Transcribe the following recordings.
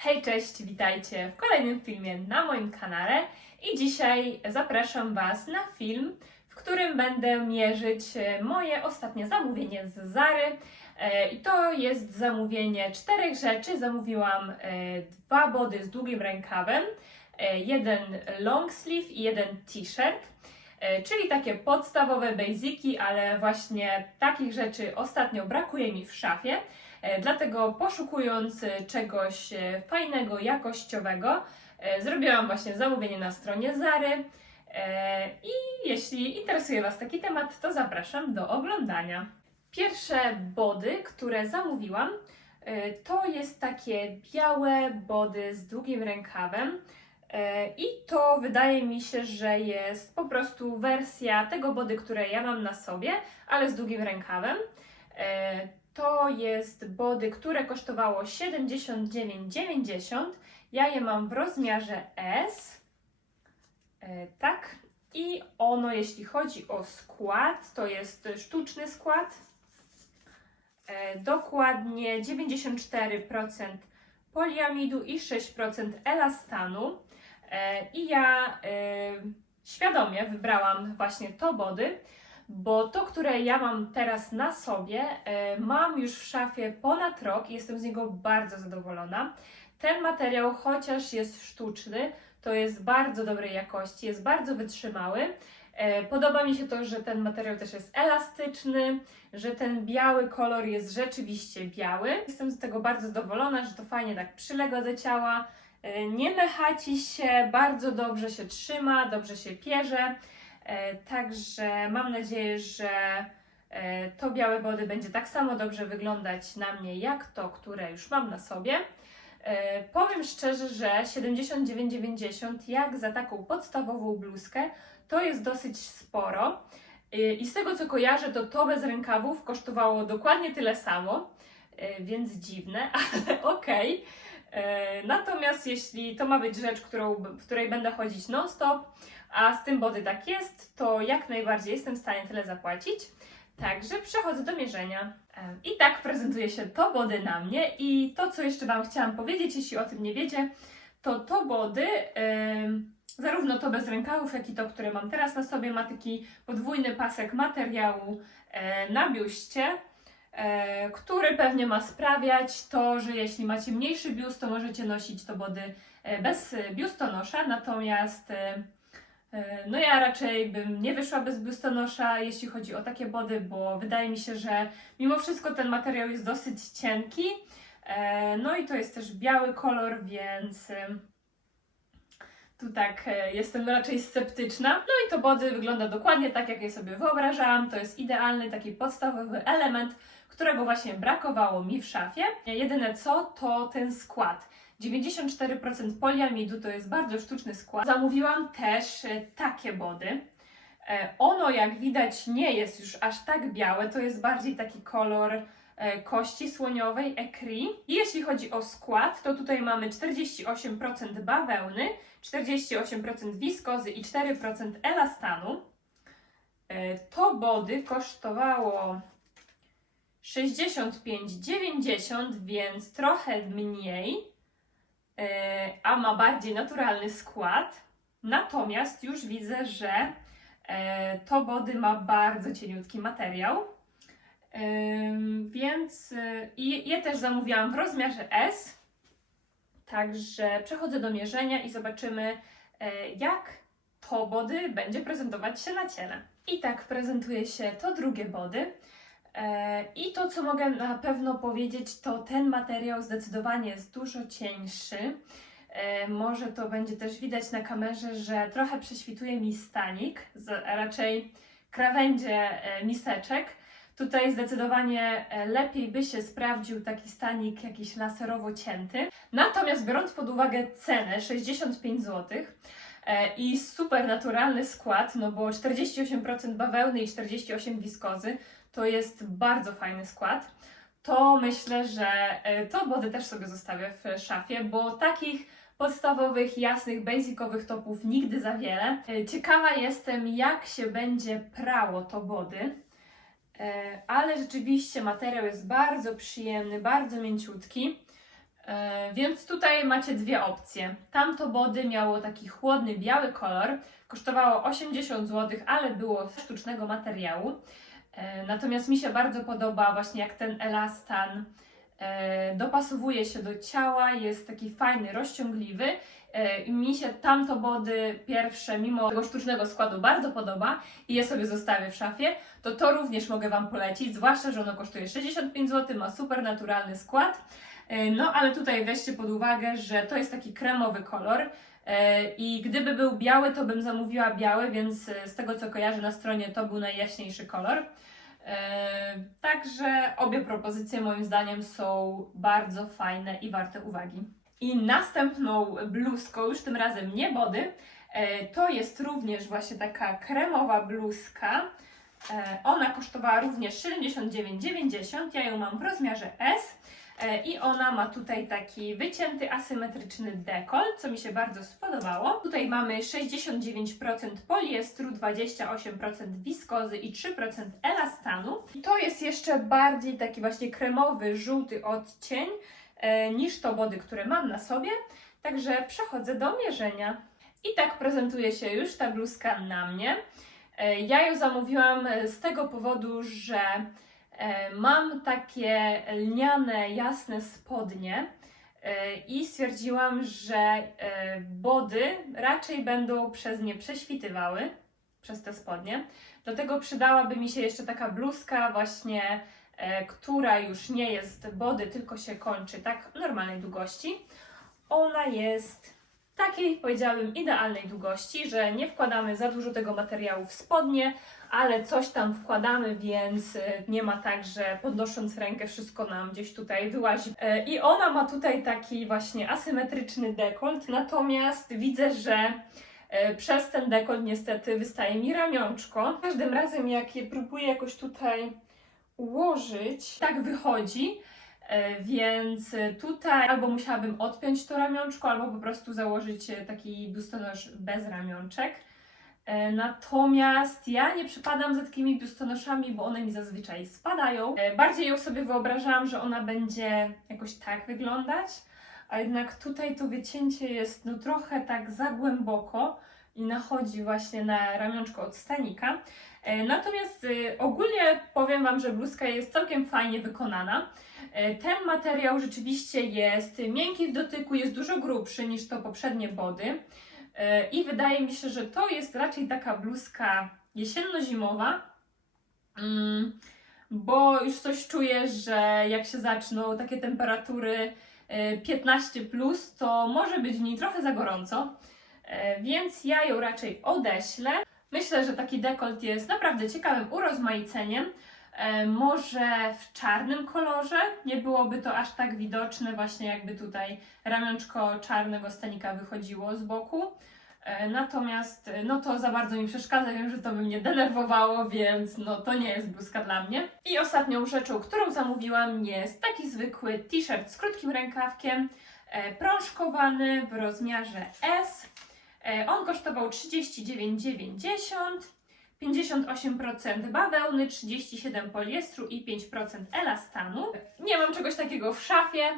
Hej, cześć, witajcie w kolejnym filmie na moim kanale i dzisiaj zapraszam Was na film, w którym będę mierzyć e, moje ostatnie zamówienie z Zary. E, I to jest zamówienie czterech rzeczy. Zamówiłam e, dwa body z długim rękawem, jeden long sleeve i jeden t-shirt. Czyli takie podstawowe basiki, ale właśnie takich rzeczy ostatnio brakuje mi w szafie. E, Dlatego poszukując e, czegoś e, fajnego, jakościowego, zrobiłam właśnie zamówienie na stronie Zary. I jeśli interesuje Was taki temat, to zapraszam do oglądania. Pierwsze body, które zamówiłam, to jest takie białe body z długim rękawem. I to wydaje mi się, że jest po prostu wersja tego body, które ja mam na sobie, ale z długim rękawem. To jest body, które kosztowało 79,90. Ja je mam w rozmiarze S. E, Tak. I ono, jeśli chodzi o skład, to jest sztuczny skład. E, Dokładnie 94% poliamidu i 6% elastanu. E, I ja świadomie wybrałam właśnie to body, bo to, które ja mam teraz na sobie, e, mam już w szafie ponad rok i jestem z niego bardzo zadowolona. Ten materiał, chociaż jest sztuczny, to jest bardzo dobrej jakości, jest bardzo wytrzymały. E, Podoba mi się to, że ten materiał też jest elastyczny, że ten biały kolor jest rzeczywiście biały. Jestem z tego bardzo zadowolona, że to fajnie tak przylega do ciała. E, Nie mechaci się, bardzo dobrze się trzyma, dobrze się pierze. E, Także mam nadzieję, że e, to białe body będzie tak samo dobrze wyglądać na mnie, jak to, które już mam na sobie. E, Powiem szczerze, że 79,90 jak za taką podstawową bluzkę to jest dosyć sporo. I z tego co kojarzę, to to bez rękawów kosztowało dokładnie tyle samo, więc dziwne, ale okej. Y, Natomiast jeśli to ma być rzecz, którą, w której będę chodzić non-stop, a z tym body tak jest, to jak najbardziej jestem w stanie tyle zapłacić. Także przechodzę do mierzenia. I tak prezentuje się to body na mnie. I to, co jeszcze Wam chciałam powiedzieć, jeśli o tym nie wiecie, to to body, em, zarówno to bez rękawów, jak i to, które mam teraz na sobie, ma taki podwójny pasek materiału e, na biuście, e, który pewnie ma sprawiać to, że jeśli macie mniejszy biust, to możecie nosić to body e, bez biustonosza, natomiast e, no ja raczej bym nie wyszła bez biustonosza, jeśli chodzi o takie body, bo wydaje mi się, że mimo wszystko ten materiał jest dosyć cienki. E, No i to jest też biały kolor, więc e, tu tak e, jestem raczej sceptyczna. No i to body wygląda dokładnie tak, jak je sobie wyobrażałam. To jest idealny taki podstawowy element, którego właśnie brakowało mi w szafie. Jedyne co, to ten skład. 94% poliamidu to jest bardzo sztuczny skład. Zamówiłam też e, takie body. E, Ono, jak widać, nie jest już aż tak białe, to jest bardziej taki kolor e, kości słoniowej, ekri. I jeśli chodzi o skład, to tutaj mamy 48% bawełny, 48% wiskozy i 4% elastanu. To body kosztowało 65,90, więc trochę mniej, a ma bardziej naturalny skład. Natomiast już widzę, że e, to body ma bardzo cieniutki materiał. Ym, Więc i je też zamówiłam w rozmiarze S. Także przechodzę do mierzenia i zobaczymy, e, jak to body będzie prezentować się na ciele. I tak prezentuje się to drugie body. E, I to, co mogę na pewno powiedzieć, to ten materiał zdecydowanie jest dużo cieńszy. E, Może to będzie też widać na kamerze, że trochę prześwituje mi stanik, z, raczej krawędzie e, miseczek. Tutaj zdecydowanie e, lepiej by się sprawdził taki stanik jakiś laserowo cięty. Natomiast biorąc pod uwagę cenę 65 zł e, i super naturalny skład, no bo 48% bawełny i 48% wiskozy, to jest bardzo fajny skład, to myślę, że e, to body też sobie zostawię w szafie, bo takich podstawowych, jasnych, basicowych topów nigdy za wiele. E, Ciekawa jestem, jak się będzie prało to body. E, ale rzeczywiście materiał jest bardzo przyjemny, bardzo mięciutki. Więc tutaj macie dwie opcje. Tamto body miało taki chłodny, biały kolor. Kosztowało 80 zł, ale było sztucznego materiału. E, Natomiast mi się bardzo podoba właśnie jak ten elastan e, dopasowuje się do ciała, jest taki fajny, rozciągliwy. E, I mi się tamto body pierwsze, mimo tego sztucznego składu, bardzo podoba i je sobie zostawię w szafie, to to również mogę Wam polecić, zwłaszcza, że ono kosztuje 65 zł, ma super naturalny skład. No ale tutaj weźcie pod uwagę, że to jest taki kremowy kolor i gdyby był biały, to bym zamówiła biały, więc e, z tego co kojarzę na stronie to był najjaśniejszy kolor. E, Także obie propozycje moim zdaniem są bardzo fajne i warte uwagi. I następną bluzką, już tym razem nie body, e, to jest również właśnie taka kremowa bluzka. E, Ona kosztowała również 79,90. Ja ją mam w rozmiarze S. E, I ona ma tutaj taki wycięty, asymetryczny dekolt, co mi się bardzo spodobało. Tutaj mamy 69% poliestru, 28% wiskozy i 3% elastanu. I to jest jeszcze bardziej taki właśnie kremowy, żółty odcień e, niż to body, które mam na sobie. Także przechodzę do mierzenia. I tak prezentuje się już ta bluzka na mnie. E, Ja ją zamówiłam z tego powodu, że mam takie lniane, jasne spodnie e, i stwierdziłam, że e, body raczej będą przez nie prześwitywały, przez te spodnie. Do tego przydałaby mi się jeszcze taka bluzka właśnie, e, która już nie jest body, tylko się kończy tak normalnej długości. Ona jest takiej, powiedziałabym, idealnej długości, że nie wkładamy za dużo tego materiału w spodnie, ale coś tam wkładamy, więc e, nie ma tak, że podnosząc rękę wszystko nam gdzieś tutaj wyłazi. E, I ona ma tutaj taki właśnie asymetryczny dekolt, natomiast widzę, że e, przez ten dekolt niestety wystaje mi ramionczko. Każdym razem jak je próbuję jakoś tutaj ułożyć, tak wychodzi. E, Więc tutaj albo musiałabym odpiąć to ramionczko, albo po prostu założyć e, taki biustonosz bez ramionczek. E, Natomiast ja nie przypadam za takimi biustonoszami, bo one mi zazwyczaj spadają. Bardziej ją sobie wyobrażałam, że ona będzie jakoś tak wyglądać, a jednak tutaj to wycięcie jest no trochę tak za głęboko i nachodzi właśnie na ramionczko od stanika. E, Natomiast e, ogólnie powiem Wam, że bluzka jest całkiem fajnie wykonana. E, Ten materiał rzeczywiście jest miękki w dotyku, jest dużo grubszy niż to poprzednie body. I wydaje mi się, że to jest raczej taka bluzka jesienno-zimowa, mm, bo już coś czuję, że jak się zaczną takie temperatury e, 15, plus, to może być w niej trochę za gorąco, więc ja ją raczej odeślę. Myślę, że taki dekolt jest naprawdę ciekawym urozmaiceniem. E, Może w czarnym kolorze nie byłoby to aż tak widoczne, właśnie jakby tutaj ramionczko czarnego stanika wychodziło z boku. E, Natomiast e, no to za bardzo mi przeszkadza, wiem, że to by mnie denerwowało, więc no to nie jest bluzka dla mnie. I ostatnią rzeczą, którą zamówiłam jest taki zwykły t-shirt z krótkim rękawkiem, prążkowany w rozmiarze S. E, On kosztował 39,90 58% bawełny, 37% poliestru i 5% elastanu. Nie mam czegoś takiego w szafie.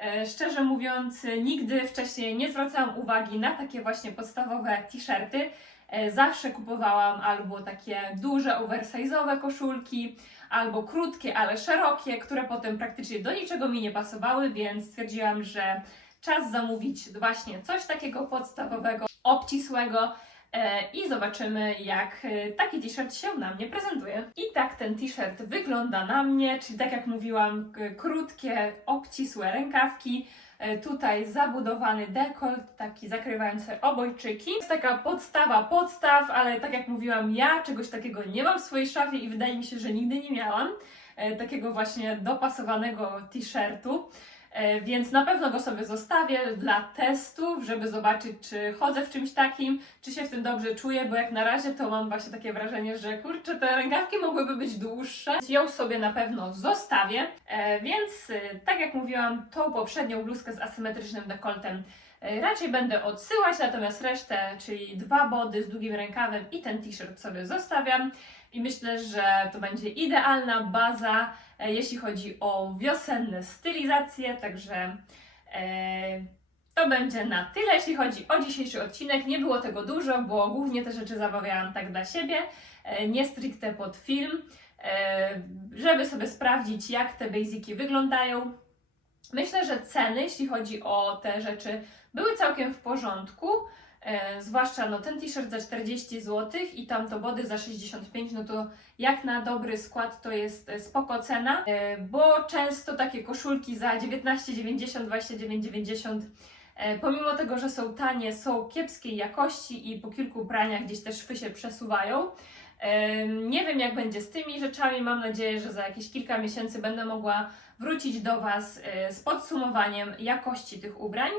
E, Szczerze mówiąc, nigdy wcześniej nie zwracałam uwagi na takie właśnie podstawowe t-shirty. E, Zawsze kupowałam albo takie duże, oversize'owe koszulki, albo krótkie, ale szerokie, które potem praktycznie do niczego mi nie pasowały, więc stwierdziłam, że czas zamówić właśnie coś takiego podstawowego, obcisłego e, i zobaczymy, jak e, taki t-shirt się na mnie prezentuje. I tak ten t-shirt wygląda na mnie, czyli tak jak mówiłam, krótkie, obcisłe rękawki, e, tutaj zabudowany dekolt, taki zakrywający obojczyki. Jest taka podstawa podstaw, ale tak jak mówiłam, ja czegoś takiego nie mam w swojej szafie i wydaje mi się, że nigdy nie miałam takiego właśnie dopasowanego t-shirtu. E, Więc na pewno go sobie zostawię dla testów, żeby zobaczyć, czy chodzę w czymś takim, czy się w tym dobrze czuję, bo jak na razie to mam właśnie takie wrażenie, że kurczę, te rękawki mogłyby być dłuższe. Ją sobie na pewno zostawię. E, Więc e, tak jak mówiłam, tą poprzednią bluzkę z asymetrycznym dekoltem raczej będę odsyłać, natomiast resztę, czyli dwa body z długim rękawem i ten t-shirt sobie zostawiam. I myślę, że to będzie idealna baza, jeśli chodzi o wiosenne stylizacje, także E, To będzie na tyle, jeśli chodzi o dzisiejszy odcinek. Nie było tego dużo, bo głównie te rzeczy zamawiałam tak dla siebie, e, nie stricte pod film, e, żeby sobie sprawdzić, jak te basiki wyglądają. Myślę, że ceny, jeśli chodzi o te rzeczy, były całkiem w porządku. E, zwłaszcza no, ten t-shirt za 40 zł i tamto body za 65, no to jak na dobry skład to jest e, spoko cena, e, bo często takie koszulki za 19,90, 29,90 e, pomimo tego, że są tanie, są kiepskiej jakości i po kilku praniach gdzieś te szwy się przesuwają. Nie wiem jak będzie z tymi rzeczami, mam nadzieję, że za jakieś kilka miesięcy będę mogła wrócić do Was z podsumowaniem jakości tych ubrań.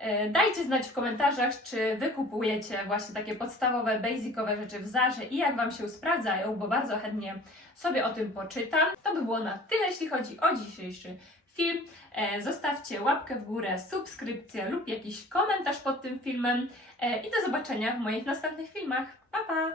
E, Dajcie znać w komentarzach, czy Wy kupujecie właśnie takie podstawowe, basicowe rzeczy w Zarze i jak Wam się sprawdzają, bo bardzo chętnie sobie o tym poczytam. To by było na tyle, jeśli chodzi o dzisiejszy film. E, Zostawcie łapkę w górę, subskrypcję lub jakiś komentarz pod tym filmem e, i do zobaczenia w moich następnych filmach. Pa, pa!